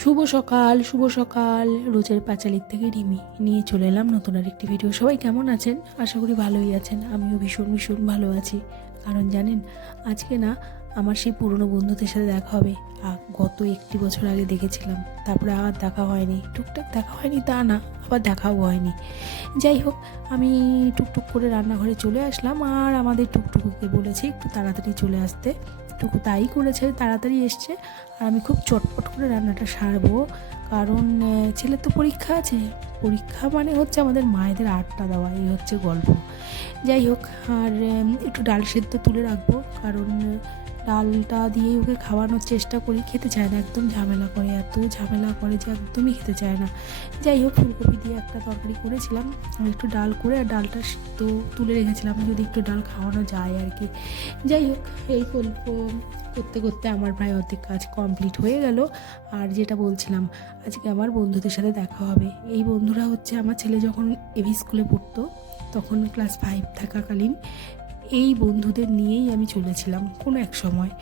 শুভ সকাল। রোজের পাঁচালিক থেকে রিমি নিয়ে চলে এলাম নতুন আরেকটি ভিডিও। সবাই কেমন আছেন? আশা করি ভালোই আছেন। আমিও ভীষণ ভীষণ ভালো আছি। কারণ জানেন, আজকে না আমার সেই পুরনো বন্ধুদের সাথে দেখা হবে। গত 1 বছর আগে দেখেছিলাম, তারপরে আর দেখা হয়নি। টুকটাক দেখা হয়নি তা না, আবার দেখাও হয়নি। যাই হোক, আমি টুকটুক করে রান্নাঘরে চলে আসলাম, আর আমাদের টুকটুকুকে বলেছি একটু তাড়াতাড়ি চলে আসতে। টুকু তাই করেছে, তাড়াতাড়ি এসছে। আর আমি খুব চটপট করে রান্নাটা সারবো, কারণ ছেলের তো পরীক্ষা আছে। পরীক্ষা মানে হচ্ছে আমাদের মায়েদের আটটা দেওয়া, এই হচ্ছে গল্প। যাই হোক, আর একটু ডাল সেদ্ধ তুলে রাখবো, কারণ ডালটা দিয়েই ওকে খাওয়ানোর চেষ্টা করি। খেতে চায় না, একদম ঝামেলা করে, এত ঝামেলা করে যে একদমই খেতে চায় না। যাই হোক, ফুলকপি দিয়ে একটা তরকারি করেছিলাম, আর একটু ডাল করে আর ডালটা সিদ্ধ তুলে রেখেছিলাম যদি একটু ডাল খাওয়ানো যায় আর কি। যাই হোক, এই গল্প করতে করতে আমার প্রায় অর্ধেক কাজ কমপ্লিট হয়ে গেল। আর যেটা বলছিলাম, আজকে আমার বন্ধুদের সাথে দেখা হবে। এই বন্ধুরা হচ্ছে আমার ছেলে যখন এভি স্কুলে পড়তো, তখন ক্লাস 5 থাকাকালীন এই বন্ধুদের নিয়েই আমি চলেছিলাম কোনো এক সময়।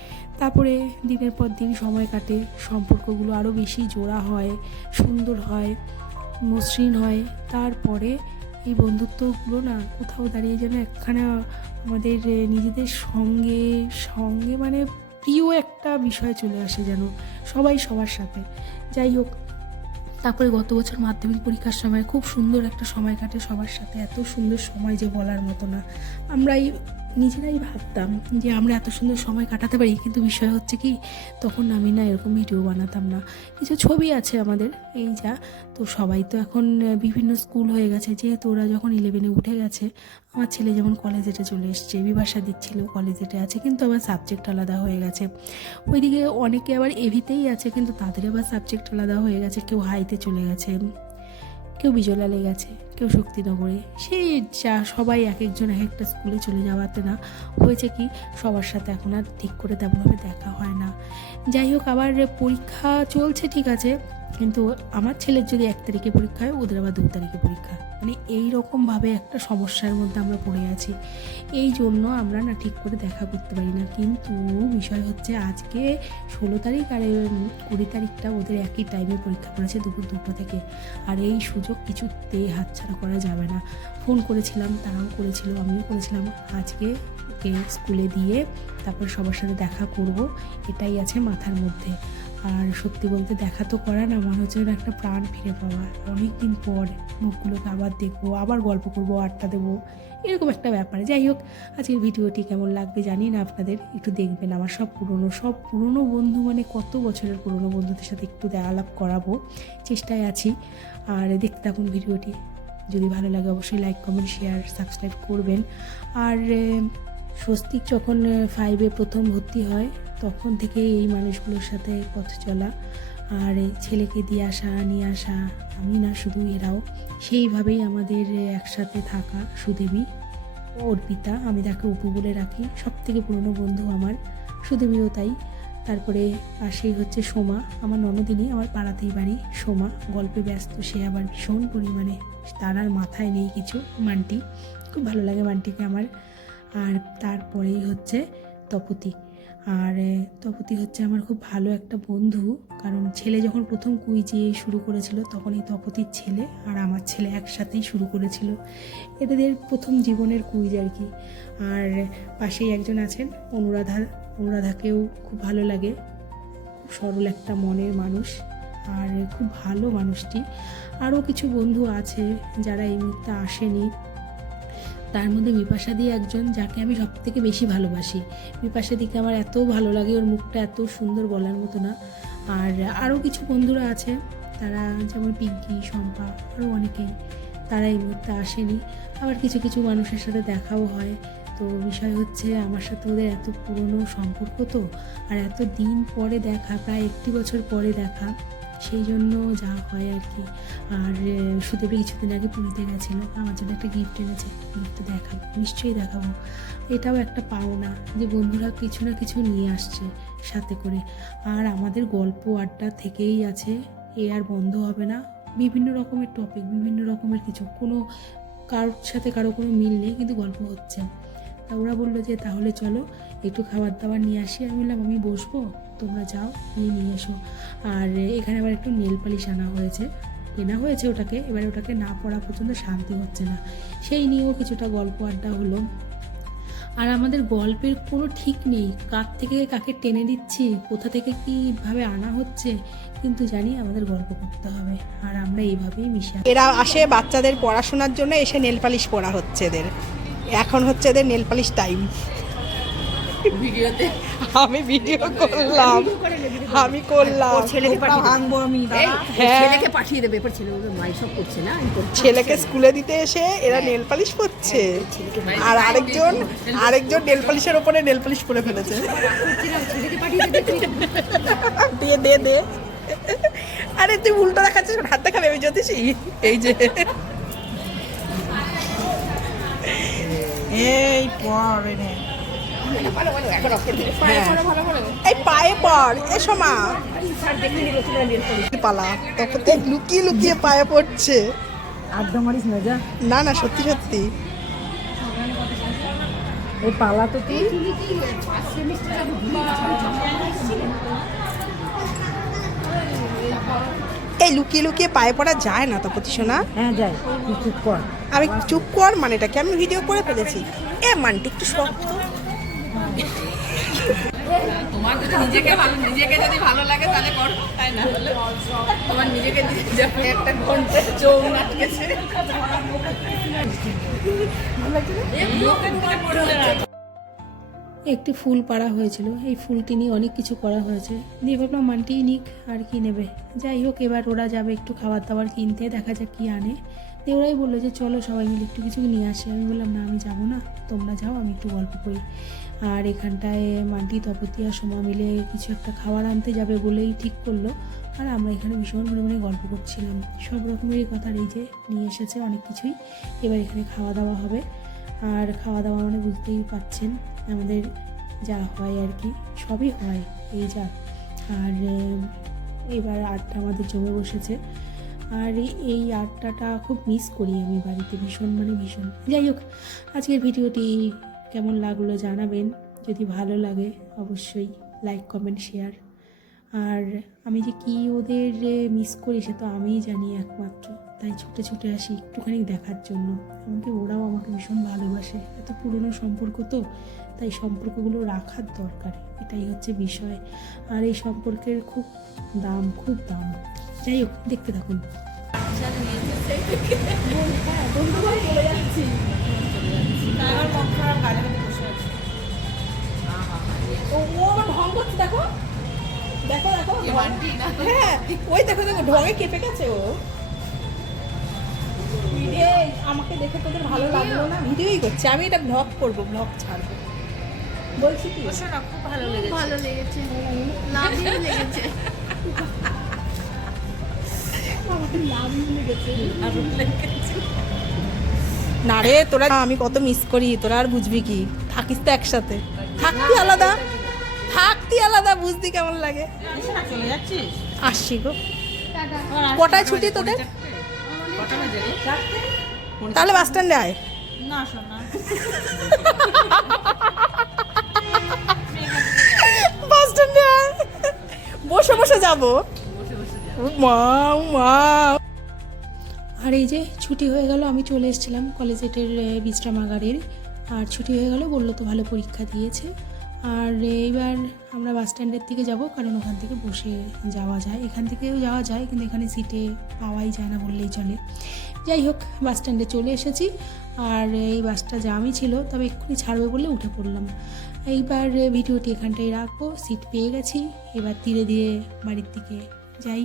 তারপরে দিনের পর দিন সময় কাটে, সম্পর্কগুলো আরও বেশি জোড়া হয়, সুন্দর হয়, মসৃণ হয়। তারপরে এই বন্ধুত্বগুলো না কোথাও দাঁড়িয়ে যেন একখানা আমাদের নিজেদের সঙ্গে সঙ্গে মানে প্রিয় একটা বিষয় চলে আসে, যেন সবাই সবার সাথে। যাই হোক, তারপরে গত বছর মাধ্যমিক পরীক্ষার সময় খুব সুন্দর একটা সময় কাটে সবার সাথে। এত সুন্দর সময় যে বলার মতো না। আমরাই নিজেরাই ভাবতাম যে আমরা এত সুন্দর সময় কাটাতে পারি, কিন্তু বিষয় হচ্ছে কি, তখন আমি না এরকম ভিডিও বানাতাম না। কিছু ছবি আছে আমাদের, এই যা। তো সবাই তো এখন বিভিন্ন স্কুল হয়ে গেছে, যেহেতু ওরা যখন 11-এ উঠে গেছে। আমার ছেলে যেমন কলেজেটে চলে এসছে, বিভাষা দিচ্ছিল কলেজেটে আছে, কিন্তু আবার সাবজেক্ট আলাদা হয়ে গেছে। ওইদিকে অনেকে আবার এভিতেই আছে, কিন্তু তাদের আবার সাবজেক্ট আলাদা হয়ে গেছে। কেউ হাইতে চলে গেছে, কেউ বিজলালে গেছে, কেউ শক্তিনগরে। সেই যা সবাই এক একজন এক একটা স্কুলে চলে যাওয়াতে না হয়েছে কি, সবার সাথে এখন আর ঠিক করে তেমনভাবে দেখা হয় না। যাই হোক, আবার পরীক্ষা চলছে ঠিক আছে, কিন্তু আমার ছেলের যদি 1 তারিখে পরীক্ষা হয়, ওদের আবার 2 তারিখে পরীক্ষা। মানে এই রকমভাবে একটা সমস্যার মধ্যে আমরা পড়ে আছি। এই জন্য আমরা না ঠিক করে দেখা করতে পারি না। কিন্তু বিষয় হচ্ছে, আজকে 16 তারিখ আর 20 তারিখটা ওদের একই টাইমে পরীক্ষা করেছে, দুপুর 2টো থেকে। আর এই সুযোগ কিছুতেই হাতছাড়া করা যাবে না। ফোন করেছিলাম, তারাও করেছিল, আমিও করেছিলাম। আজকে ওকে স্কুলে দিয়ে তারপর সবার সাথে দেখা করব, এটাই আছে মাথার মধ্যে। আর সত্যি বলতে, দেখা তো করা না, মনে হচ্ছে একটা প্রাণ ফিরে পাওয়া। অনেক দিন পর মুখগুলোকে আবার দেখবো, আবার গল্প করবো, আড্ডা দেবো, এরকম একটা ব্যাপার। যাই হোক, আজকের ভিডিওটি কেমন লাগবে জানি না আপনাদের, একটু দেখবেন। আমার সব পুরনো বন্ধু, মানে কত বছরের পুরনো বন্ধুদের সাথে একটু আলাপ করাবো, চেষ্টায় আছি। আর দেখতে থাকুন ভিডিওটি। যদি ভালো লাগে অবশ্যই লাইক, কমেন্ট, শেয়ার, সাবস্ক্রাইব করবেন। আর স্বস্তিক যখন 5-এ প্রথম ভর্তি হয়, তখন থেকে এই মানুষগুলোর সাথে পথ চলা, আর ছেলেকে দিয়ে আসা নিয়ে আসা, আমি না শুধু এরাও, সেইভাবেই আমাদের একসাথে থাকা। সুদেবী, অর্পিতা, আমি তাকে অপু বলে রাখি, সবথেকে পুরনো বন্ধু আমার। সুদেবীও তাই। তারপরে পাশেই হচ্ছে সোমা, আমার ননদিনী, আমার পাড়াতেই বাড়ি। সোমা গল্পে ব্যস্ত, সে আবার ভীষণ পরিমাণে, তার আর মাথায় নেই কিছু। মান্টি, খুব ভালো লাগে মান্টিকে আমার। আর তারপরেই হচ্ছে তপতি। আর তপতি হচ্ছে আমার খুব ভালো একটা বন্ধু, কারণ ছেলে যখন প্রথম কুইজে শুরু করেছিল, তখন এই তপতির ছেলে আর আমার ছেলে একসাথেই শুরু করেছিল এদের প্রথম জীবনের কুইজ আর কি। আর পাশেই একজন আছেন অনুরাধা, অনুরাধাকেও খুব ভালো লাগে। খুব সরল একটা মনের মানুষ, আর খুব ভালো মানুষটি। আরও কিছু বন্ধু আছে যারা এই মুহূর্তে আসেনি, তার মধ্যে বিপাশাদি একজন, যাকে আমি সব থেকে বেশি ভালোবাসি। বিপাশাদিকে আমার এত ভালো লাগে, ওর মুখটা এত সুন্দর, বলার মতো না। আর আরও কিছু বন্ধুরা আছে, তারা যেমন পিঙ্কি, শম্পা, আরও অনেকেই, তারা এই মুহূর্তে আসেনি। আবার কিছু কিছু মানুষের সাথে দেখাও হয়। তো বিষয় হচ্ছে, আমার সাথে ওদের এত পুরনো সম্পর্ক তো, আর এত দিন পরে দেখা, প্রায় 1 বছর পরে দেখা, সেই জন্য যা হয় আর কি। আর সুদেবী কিছুদিন আগে পুরীতে গেছিলো, আমার জন্য একটা গিফট এনেছে, গিফটটা দেখাবো, নিশ্চয়ই দেখাবো। এটাও একটা পাওনা যে বন্ধুরা কিছু না কিছু নিয়ে আসছে সাথে করে। আর আমাদের গল্প আড্ডা থেকেই আছে, এ আর বন্ধ হবে না। বিভিন্ন রকমের টপিক, বিভিন্ন রকমের কিছু, কোনো কারোর সাথে কারো কোনো মিল নেই, কিন্তু গল্প হচ্ছে। তা ওরা বললো যে তাহলে চলো একটু খাবার দাবার নিয়ে আসি। আমি বললাম আমি বসবো, তোমরা যাও নিয়ে এসো। আর এখানে আবার একটু নেল পালিশ কেনা হয়েছে ওটাকে, এবারে ওটাকে না পড়া পর্যন্ত শান্তি হচ্ছে না। সেই নিয়েও কিছুটা গল্প আড্ডা হলো। আর আমাদের গল্পের কোনো ঠিক নেই, কার থেকে কাকে টেনে দিচ্ছি, কোথা থেকে কীভাবে আনা হচ্ছে, কিন্তু জানি আমাদের গল্প করতে হবে। আর আমরা এইভাবেই মিশে। এরা আসে বাচ্চাদের পড়াশোনার জন্য, এসে নেল পালিশ পড়া হচ্ছে এদের। এখন হচ্ছে এদের নেল পালিশ টাইম। ভিডিওতে আমি ভিডিও করলাম, ছেলেকে ভাঙবো আমি, হ্যাঁ। ছেলেকে পাঠিয়ে দেবে, এরপর ছেলে মাই সব করছে না, ছেলেকে স্কুলে দিতে এসে এরা নেল পালিশ করছে, আর আরেকজন নেল পালিশের ওপরে নেল পালিশ করে ফেলেছে। ছেলেকে পাঠিয়ে দেবে, দে আরে তুই উল্টো দেখাচ্ছিস, হাত দেখাবে আমি জ্যোতিষী। এই যে এই পর এই পায়ে পড়, এসো মা পালা, তারপর তুই লুকিয়ে লুকিয়ে পায়ে পড়ছে। আড্ডা মারিস না, যা। না সত্যি সত্যি এই পালা তো তুই এই লুকিয়ে লুকিয়ে পায়ে পড়া যায় না তপতি সোনা। হ্যাঁ যাই, তুই চুপ কর। আমি চুপ কর মানেটাকে আমি ভিডিও করে ফেলেছি। মানটি একটু শক্ত। তোমার যদি নিজেকে যদি ভালো লাগে তাহলে করো, তাই না হলে তোমার নিজেকে একটা ঘন্টা চোখ আটকেছে। একটি ফুল পাড়া হয়েছিল, এই ফুলটি নিয়ে অনেক কিছু করা হয়েছে। দিয়ে ভাবলাম মানটিই নিক, আর কি নেবে। যাই হোক, এবার ওরা যাবে একটু খাবার দাবার কিনতে, দেখা যাক কি আনে। দিয়ে ওরাই বললো যে চলো সবাই মিলে একটু কিছু নিয়ে আসি। আমি বললাম না আমি যাবো না, তোমরা যাও, আমি একটু গল্প করি। আর এখানটায় মান্টি তপতি আর সোমা মিলে কিছু একটা খাবার আনতে যাবে বলেই ঠিক করলো। আর আমরা এখানে ভীষণ পরিমাণে গল্প করছিলাম, সব রকমেরই কথা। এই যে নিয়ে এসেছে অনেক কিছুই, এবার এখানে খাওয়া দাওয়া হবে। আর খাওয়া দাওয়া মানে বুঝতেই পাচ্ছেন আমাদের যা হয় আর কি, সবই হয় এই যা। আর এবার আড্ডা আমাদের জমে বসেছে। আর এই আড্ডাটা খুব মিস করি আমি বাড়িতে, ভীষণ। যাই হোক, আজকের ভিডিওটি কেমন লাগলো জানাবেন। যদি ভালো লাগে অবশ্যই লাইক কমেন্ট শেয়ার। আর আমি যে কি ওদের মিস করি সে তো আমিই জানি একমাত্র, তাই ছুটে আসি একটুখানি দেখার জন্য। এমনকি ওরাও আমাকে ভীষণ ভালোবাসে, এত পুরনো সম্পর্ক তো, তাই সম্পর্কগুলো রাখার দরকার, এটাই হচ্ছে বিষয়। আর এই সম্পর্কের খুব দাম। যাই হোক, দেখতে থাকুন। হ্যাঁ ওই দেখো ঢঙে কেঁপে গেছে ও। আমাকে দেখে তোদের ভালো লাগলো না? ভিডিওই করছে, আমি এটা ব্লগ করবো, ব্লগ ছাড়বো। বলছি কি খুব ভালো লেগেছে, না রে তোরা, আমি কত মিস করি, তোরা আর বুঝবি কি, থাকিস তো একসাথে, থাকতি আলাদা বুঝতি কেমন লাগে। আসছি গো, কটায় ছুটি তোদের? তাহলে বাস স্ট্যান্ডে আয়। বাস স্ট্যান্ডে আয়, বসে যাবো। মা আর এই যে ছুটি হয়ে গেল, আমি চলে এসেছিলাম কলেজেটের বিশ্রামাগারের। আর ছুটি হয়ে গেল, বললো তো ভালো পরীক্ষা দিয়েছে। আর এইবার আমরা বাস স্ট্যান্ডের দিকে যাব, কারণ ওখান থেকে বসে যাওয়া যায়, এখান থেকেও যাওয়া যায়, কিন্তু এখানে সিটে পাওয়াই যায় না বললেই চলে। যাই হোক, বাস স্ট্যান্ডে চলে এসেছি। আর এই বাসটা জামই ছিল, তবে এক্ষুনি ছাড়বে বলে উঠে পড়লাম। এইবার ভিডিওটি এখানটায় রাখবো, সিট পেয়ে গেছি, এবার ধীরে ধীরে বাড়ির দিকে যাই।